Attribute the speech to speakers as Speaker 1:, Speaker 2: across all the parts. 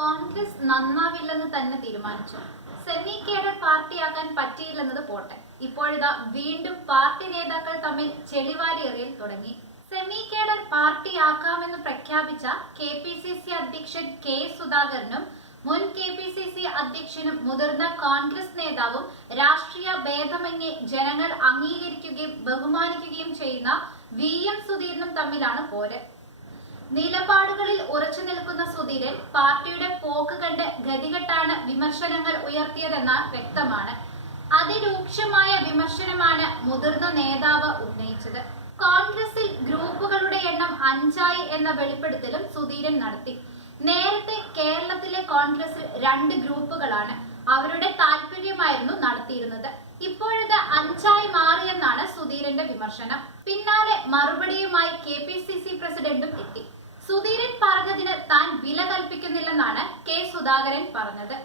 Speaker 1: കോൺഗ്രസ് നന്നാവില്ലെന്ന് തന്നെ തീരുമാനിച്ചു. Semi cadre പാർട്ടിയാക്കാൻ പറ്റിയില്ലെന്നത് പോട്ടെ. ഇപ്പോഴിതാ വീണ്ടും പാർട്ടി നേതാക്കൾ തമ്മിൽ ചെളിവാരിയെറിയൽ തുടങ്ങി. സെമി കേഡർ പാർട്ടിയാക്കാമെന്ന് പ്രഖ്യാപിച്ച കെ പി സി സി അധ്യക്ഷൻ കെ സുധാകരനും മുൻ കെ പി സി സി അധ്യക്ഷനും മുതിർന്ന കോൺഗ്രസ് നേതാവും രാഷ്ട്രീയ ഭേദമന്യേ ജനങ്ങൾ അംഗീകരിക്കുകയും ബഹുമാനിക്കുകയും ചെയ്യുന്ന വി എം സുധീരനും തമ്മിലാണ് പോര്. നിലപാടുകളിൽ ഉറച്ചു നിൽക്കുന്ന സുധീരൻ പാർട്ടിയുടെ പോക്ക് കണ്ട് ഗതികെട്ടാണ് വിമർശനങ്ങൾ ഉയർത്തിയതെന്ന വ്യക്തമാണ്. അതിരൂക്ഷമായ വിമർശനമാണ് മുതിർന്ന നേതാവ് ഉന്നയിച്ചത്. കോൺഗ്രസിൽ ഗ്രൂപ്പുകളുടെ എണ്ണം അഞ്ചായി എന്ന വെളിപ്പെടുത്തലും സുധീരൻ നടത്തി. നേരത്തെ കേരളത്തിലെ കോൺഗ്രസിൽ രണ്ട് ഗ്രൂപ്പുകളാണ് അവരുടെ താല്പര്യമായിരുന്നു നടത്തിയിരുന്നത്. ഇപ്പോഴത് അഞ്ചായി മാറിയെന്നാണ് സുധീരന്റെ വിമർശനം. പിന്നാലെ മറുപടിയുമായി കെ പ്രസിഡന്റും എത്തി. സുധീരൻ പറഞ്ഞതിന് താൻ വില കൽപ്പിക്കുന്നില്ലെന്നാണ് കെ സുധാകരൻ പറഞ്ഞത്.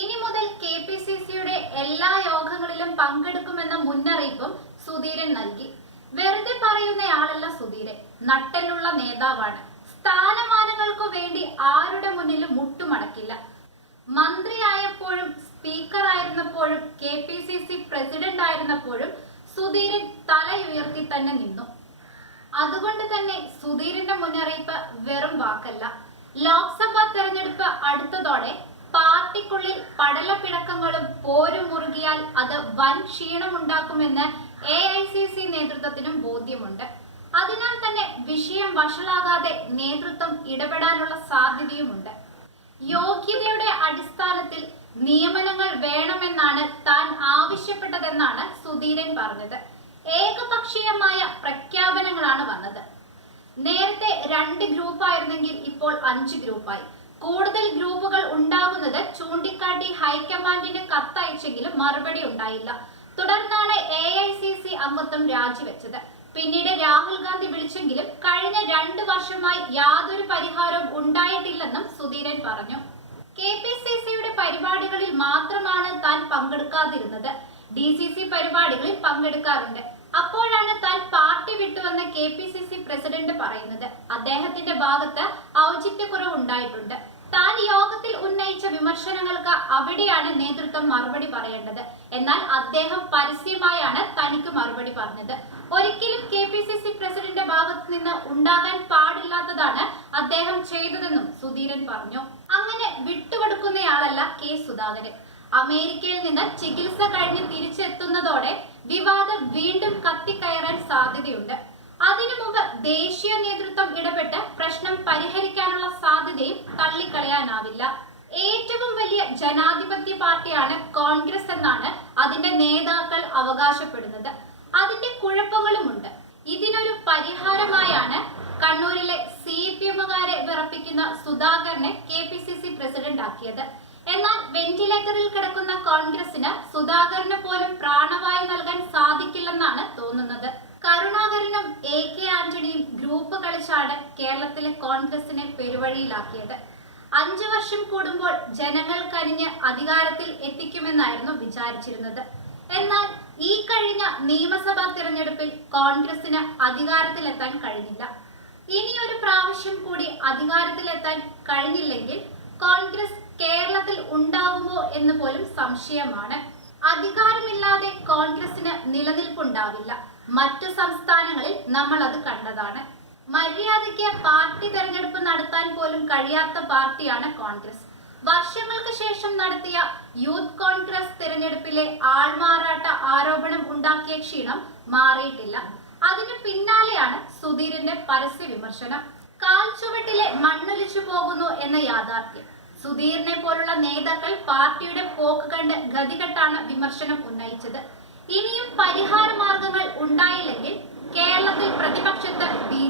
Speaker 1: ഇനി മുതൽ കെ പി സി സിയുടെ എല്ലാ യോഗങ്ങളിലും പങ്കെടുക്കുമെന്ന മുന്നറിയിപ്പും സുധീരൻ നൽകി. വെറുതെ പറയുന്നയാളല്ല സുധീരൻ നട്ടലുള്ള നേതാവാണ്. സ്ഥാനമാനങ്ങൾക്കു വേണ്ടി ആരുടെ മുന്നിലും മുട്ടുമടക്കില്ല. മന്ത്രിയായപ്പോഴും speaker ആയിരുന്നപ്പോഴും K P C C president ആയിരുന്നപ്പോഴും Sudheeran തലയുയർത്തി തന്നെ നിന്നു. അതുകൊണ്ട് തന്നെ വാക്കല്ല. ലോക്സഭാ തെരഞ്ഞെടുപ്പ് അടുത്തതോടെ പാർട്ടിക്കുള്ളിൽ പടലപ്പിണക്കങ്ങളും പോരും മുറുകിയാൽ അത് വൻ ക്ഷീണമുണ്ടാക്കുമെന്ന് എ ഐ സി സി നേതൃത്വത്തിനും ബോധ്യമുണ്ട്. അതിനാൽ തന്നെ വിഷയം വഷളാകാതെ നേതൃത്വം ഇടപെടാനുള്ള സാധ്യതയുമുണ്ട്. യോഗ്യതയുടെ അടിസ്ഥാനത്തിൽ നിയമനങ്ങൾ വേണമെന്നാണ് താൻ ആവശ്യപ്പെട്ടതെന്നാണ് സുധീരൻ പറഞ്ഞത്. ഏകപക്ഷീയമായ പ്രഖ്യാപനങ്ങളാണ് വന്നത്. നേരത്തെ രണ്ട് ഗ്രൂപ്പായിരുന്നെങ്കിൽ ഇപ്പോൾ അഞ്ച് ഗ്രൂപ്പായി. കൂടുതൽ ഗ്രൂപ്പുകൾ ഉണ്ടാകുന്നത് ചൂണ്ടിക്കാട്ടി ഹൈക്കമാൻഡിന് കത്തയച്ചെങ്കിലും മറുപടി ഉണ്ടായില്ല. തുടർന്നാണ് എ ഐ സി സി അംഗത്വം രാജിവെച്ചത്. പിന്നീട് രാഹുൽ ഗാന്ധി വിളിച്ചെങ്കിലും കഴിഞ്ഞ രണ്ട് വർഷമായി യാതൊരു പരിഹാരവും ഉണ്ടായിട്ടില്ലെന്നും സുധീരൻ പറഞ്ഞു. കെ പി സി സിയുടെ പരിപാടികളിൽ മാത്രമാണ് താൻ പങ്കെടുക്കാതിരുന്നത്. ഡി സി സി പരിപാടികളിൽ പങ്കെടുക്കാറുണ്ട്. അപ്പോഴാണ് താൻ party വിട്ടുവെന്ന് K P C C president പറയുന്നത്. അദ്ദേഹത്തിന്റെ ഭാഗത്ത് ഔചിത്യക്കുറവ് ഉണ്ടായിട്ടുണ്ട് താൻ യോഗത്തിൽ ഉന്നയിച്ച വിമർശനങ്ങൾക്ക് അവിടെയാണ് നേതൃത്വം മറുപടി പറയേണ്ടത്. എന്നാൽ അദ്ദേഹം പരസ്യമായാണ് തനിക്ക് മറുപടി പറഞ്ഞത്. ഒരിക്കലും K P C C president ഭാഗത്ത് നിന്ന് ഉണ്ടാകാൻ പാടില്ലാത്തതാണ് അദ്ദേഹം ചെയ്തതെന്നും സുധീരൻ പറഞ്ഞു. അങ്ങനെ വിട്ടുകൊടുക്കുന്നയാളല്ല കെ സുധാകരൻ. അമേരിക്കയിൽ നിന്ന് ചികിത്സ കഴിഞ്ഞ് തിരിച്ചെത്തുന്നതോടെ വിവാദം അതിനു മുമ്പ് ദേശീയ നേതൃത്വം ഇടപെട്ട് പ്രശ്നം പരിഹരിക്കാനുള്ള സാധ്യതയും തള്ളിക്കളയാനാവില്ല. ഏറ്റവും വലിയ ജനാധിപത്യ പാർട്ടിയാണ് കോൺഗ്രസ് എന്നാണ് അതിന്റെ നേതാക്കൾ അവകാശപ്പെടുന്നത്. അതിന്റെ കുഴപ്പങ്ങളുമുണ്ട്. ഇതിനൊരു പരിഹാരമായാണ് കണ്ണൂരിലെ സി പി എമ്മുകാരെ വിറപ്പിക്കുന്ന സുധാകരനെ K P C C president ആക്കിയത് എന്നാൽ വെന്റിലേറ്ററിൽ കിടക്കുന്ന കോൺഗ്രസിന് സുധാകരന് പോലും പ്രാണവായു നൽകാൻ സാധിക്കില്ലെന്നാണ് തോന്നുന്നത്. കരുണാകരനും എ കെ ആന്റണിയും ഗ്രൂപ്പ് കളിച്ചാണ് കേരളത്തിലെ കോൺഗ്രസിനെ പെരുവഴിയിലാക്കിയത്. അഞ്ചു വർഷം കൂടുമ്പോൾ ജനങ്ങൾ കനിഞ്ഞ് അധികാരത്തിൽ എത്തിക്കുമെന്നായിരുന്നു വിചാരിച്ചിരുന്നത്. എന്നാൽ ഈ കഴിഞ്ഞ നിയമസഭാ തിരഞ്ഞെടുപ്പിൽ കോൺഗ്രസിന് അധികാരത്തിലെത്താൻ കഴിഞ്ഞില്ല. ഇനിയൊരു പ്രാവശ്യം കൂടി അധികാരത്തിലെത്താൻ കഴിഞ്ഞില്ലെങ്കിൽ കോൺഗ്രസ് കേരളത്തിൽ ഉണ്ടാകുമോ എന്ന് പോലും സംശയമാണ്. അധികാരമില്ലാതെ കോൺഗ്രസിന് നിലനിൽപ്പുണ്ടാവില്ല. മറ്റു സംസ്ഥാനങ്ങളിൽ നമ്മൾ അത് കണ്ടതാണ്. മര്യാദയ്ക്ക് പാർട്ടി തെരഞ്ഞെടുപ്പ് നടത്താൻ പോലും കഴിയാത്ത പാർട്ടിയാണ് കോൺഗ്രസ്. വർഷങ്ങൾക്ക് ശേഷം നടത്തിയ യൂത്ത് കോൺഗ്രസ് തിരഞ്ഞെടുപ്പിലെ ആൾമാറാട്ട ആരോപണം ഉണ്ടാക്കിയ ക്ഷീണം മാറിയിട്ടില്ല. അതിന് പിന്നാലെയാണ് സുധീരന്റെ പരസ്യ വിമർശനം കാൽ ചുവട്ടിലെ മണ്ണൊലിച്ചു പോകുന്നു എന്ന യാഥാർത്ഥ്യം. സുധീറിനെ പോലുള്ള നേതാക്കൾ പാർട്ടിയുടെ പോക്ക് കണ്ട് ഗതികെട്ടാണ് വിമർശനം ഉന്നയിച്ചത്. ഇനിയും പരിഹാര മാർഗങ്ങൾ ഉണ്ടായില്ലെങ്കിൽ കേരളത്തിൽ പ്രതിപക്ഷത്ത് ബി